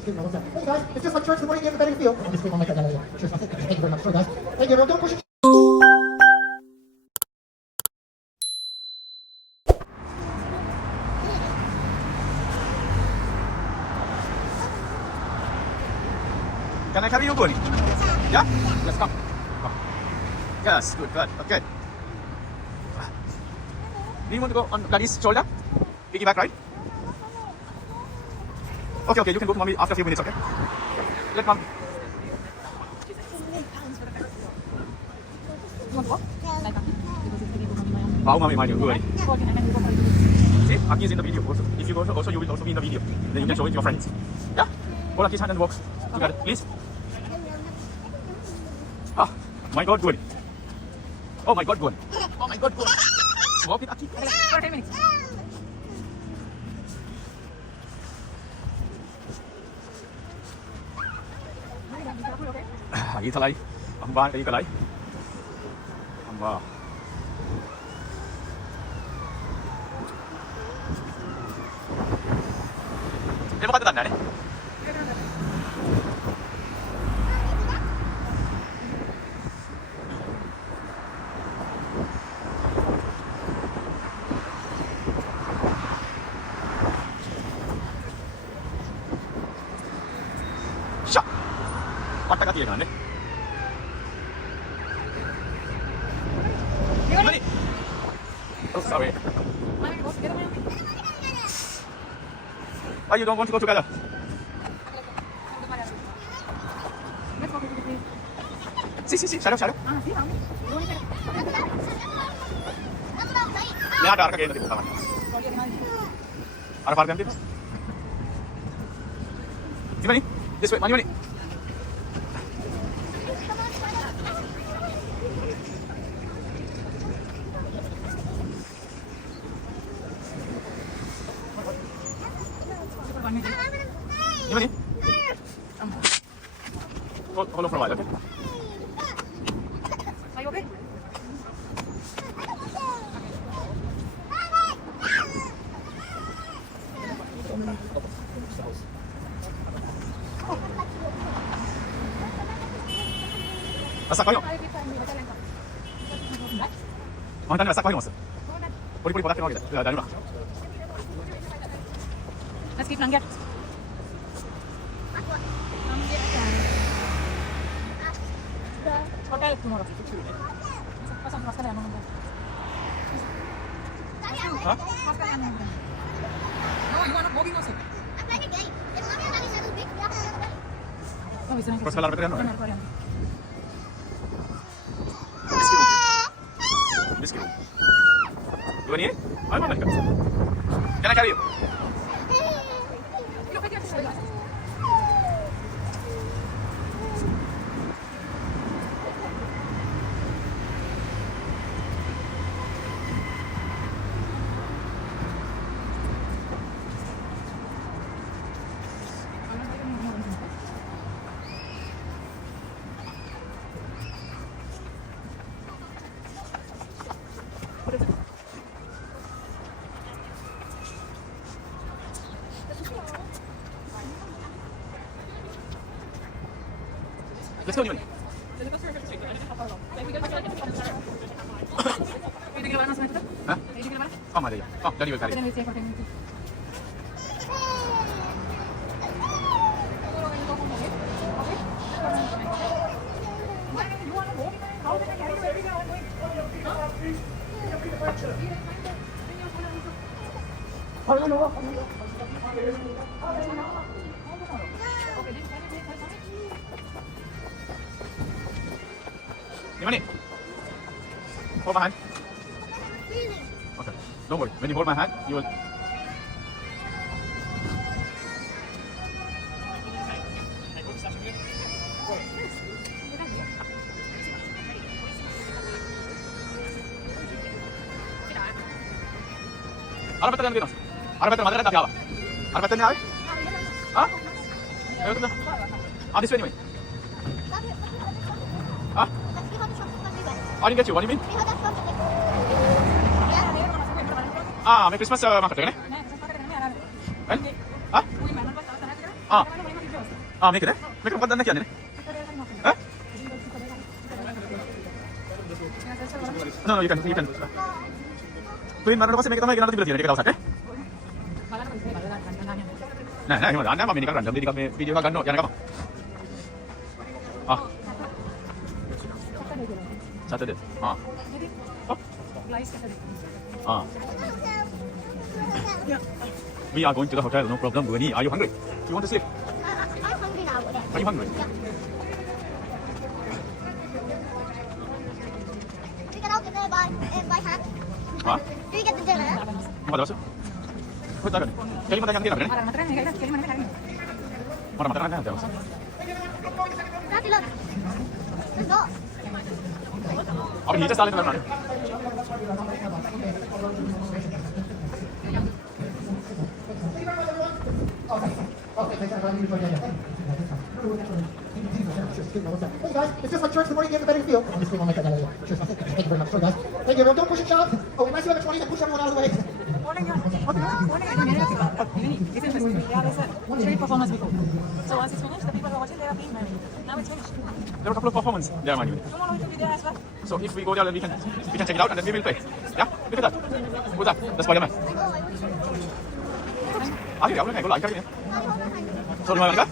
Hey guys, it's just like church. The more you give, the better you feel. I'm just going to make that down. Cheers. Thank you very much. Sure, guys. Thank you, everyone. Don't push it. Can I carry you, Bonnie? Yeah? Yes, come. Come. Yes, good, good. Okay. Do you want to go on Daddy's shoulder? Piggyback ride? Okay, okay, you can go to mommy after a few minutes, okay? Let mom. Wow, mommy, mind you, don't worry. See, Aki is in the video also. If you go, also you will also be in the video. Then you can show it to your friends. Yeah? Hold Aki's hand and walk together, please. Ah, my God, good. Oh my God, good. Oh my God, good. Walk with Aki. For 10 minutes. Lagi talay. Ang bahan kayo kalay. Ang bahan. Ini mo katatan na eh? Siya! Pagkakatiyan naman eh. Gimana? Oh, sorry. Oh, you don't want to go together? See, shadow. Ini ada harga kayak nanti pertama. Ada harga nanti. Gimana nih? This way, mana nih? Gimana nih? Hold on for a while, okay? Are you okay? Masak kayo? Mantan masak kayo mas? Puri-puri pakai kita. Dari mana? Let's keep langgit. Hotel tomorrow. Pasang pas kalian ngomong. Hah? Pas kalian ngomong. No, you want to booking also. Oh, bisa nih. Pas kalar veteran. Biscuit. You want it? I'm not going. Can I carry you? Let's go, Yuni. Hah? Oh, ada ya. Oh, dari tadi. Gimana nih? Hold my hand. Okay. Don't worry. When you hold my hand, you will. Arah betul kan kita? Arah betul mana ada apa? Arah betul ni apa? Ah? Ayo tu. Ah, this way anyway. Ah? I didn't get you. What do you mean? Ah, Merry Christmas market kan? Eh? Ah? Ah? Ah, make it, eh? Make it maganda yan, eh? Huh? No, you can. Queen, mana kasi make it may ginagawa hindi ka daw sa, eh? Nah, anda mami ni kan random, jadi kami video kan gano, yan ka ba? Ah. Saturday. Ah. Ah. We are going to the hotel, no problem. Gwenny, are you hungry? Do you want to sleep? I'm hungry now. Are you hungry? Yeah. We can all get there by hand. Ah? Do you get the dinner? Apa dah masuk? Kau tak kan? Kali mana yang dia nak? Mana makanan ada? Nanti look. There's not. Apa ni? Just saling dalam mana? Hey guys, it's just like church in the morning, give a better feel. I'm just going to make that another church. Thank you very much. Sorry guys. Thank you everyone. Don't push and shove. Oh, when I see you at 20, then push everyone out of the way. Street performance before. So once it's finished, the people who are watching, they are being married. Now it's finished. There are a couple of performances there, man. Tomorrow we will be there as well. So if we go there, then we can check it out and then we will play. Yeah, look at that. Who's that? The Spider-Man. Ah, yeah, okay, go like that. So do you want to go?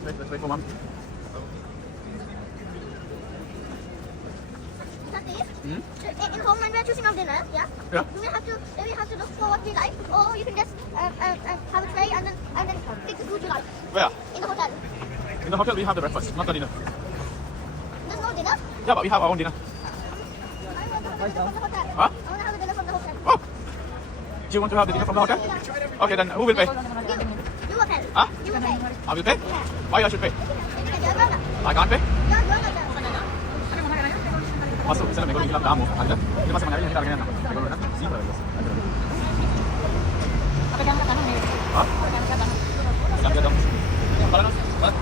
Let's wait for mom. Is that this? In home when we're choosing our dinner, yeah? Yeah. We have to look for what we like, or you can just have a tray and then pick the food you like. Where? In the hotel. In the hotel we have the breakfast, not the dinner. There's no dinner. Yeah, but we have our own dinner. I want to have a dinner from the hotel. Huh? I want to have a dinner from the hotel. Oh! Do you want to have the dinner from the hotel? Okay, then who will pay? You will pay. Huh? You will pay. I will pay? Why I should pay? I can't pay? Masuk bisa mereka bilang kamu ada. Dia masih mengalir kita dengan apa? Mereka bilang sih berarti. Apa yang kata nih? Hah? Yang dia dong. Mana? Mana?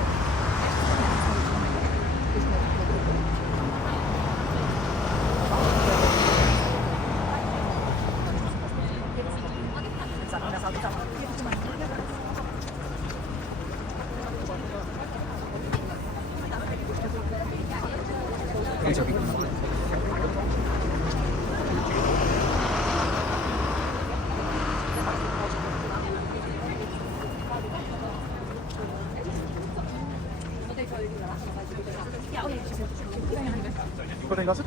이거 다 이거스?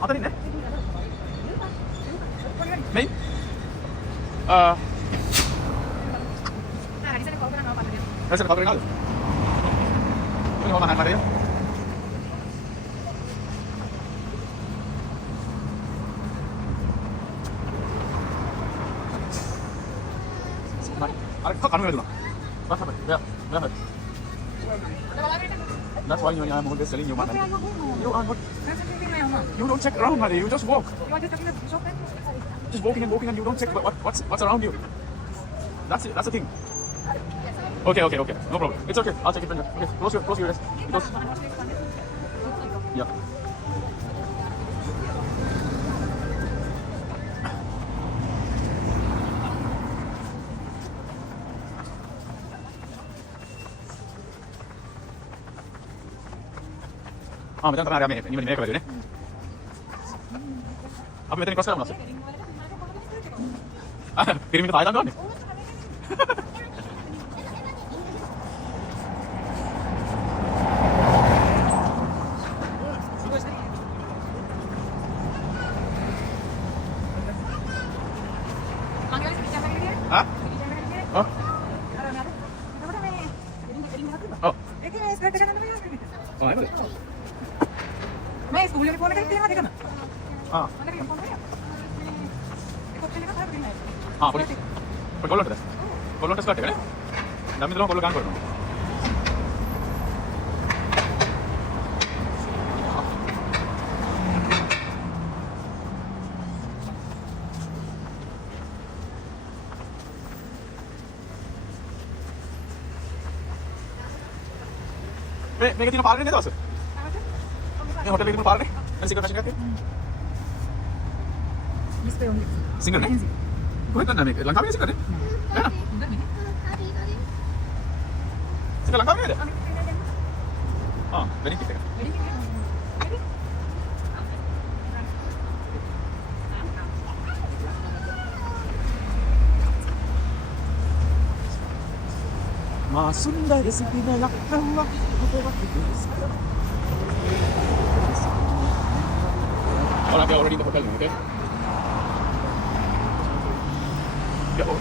아들이네? 메인? Saya sudah kau ini mau makan mana ya? Ada kau kan ada What happened? Yeah, what happened? That's why I'm always telling you, man. You are not. You don't check around, man. You just walk. Just walking and you don't check what's around you. That's it. That's the thing. Okay. No problem. It's okay. I'll take it from you. Okay, close your eyes. Close. Yeah. Ah, macam tengah ramai ni mereka baju ni. Apa yang tadi kau sekarang masuk? Kirim ke Thailand ni. Hah? Oh. Oh. Oh, boleh. मैं school में phone करके देखा ना Ah. मैंने phone किया एक option का था green light Ah, boleh. Kalau ada. Kalau ada sekali kan? Kami tolong kalau kantor. May ganti ng pare nito. Yung hotel ng pare. Ano single na siya kaya? Gusto yung Single na? Kuwait na lang kami single eh. Single lang kami eh. Very kita. Masunda ya pinalak kawa. Ahora que already in the hotel room, okay? Yeah.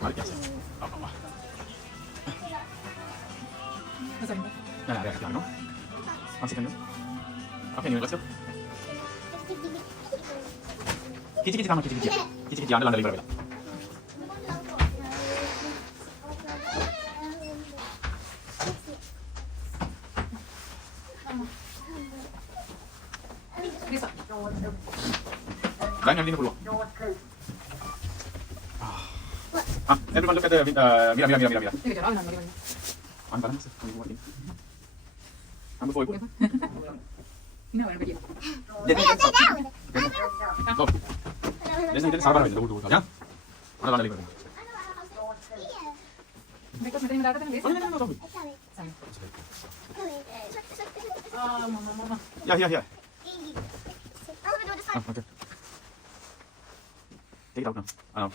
Vale, ya sé. Vamos. Ya, ¿no? One second. Okay, anyway, let's go. Kiti sama kiti. Kiti andal andal ibarat. Jangan ini dulu. Everyone look at the mira. Ang parang sa buwan din. Ang buwan ko. No, I'm ready. Go. Desde sabar aja dulu. Ya. Ada lagi berapa? Mereka sudah mendarat kan biasa? No. Mama. Ya. I'm gonna do this one. Okay. Take it out now.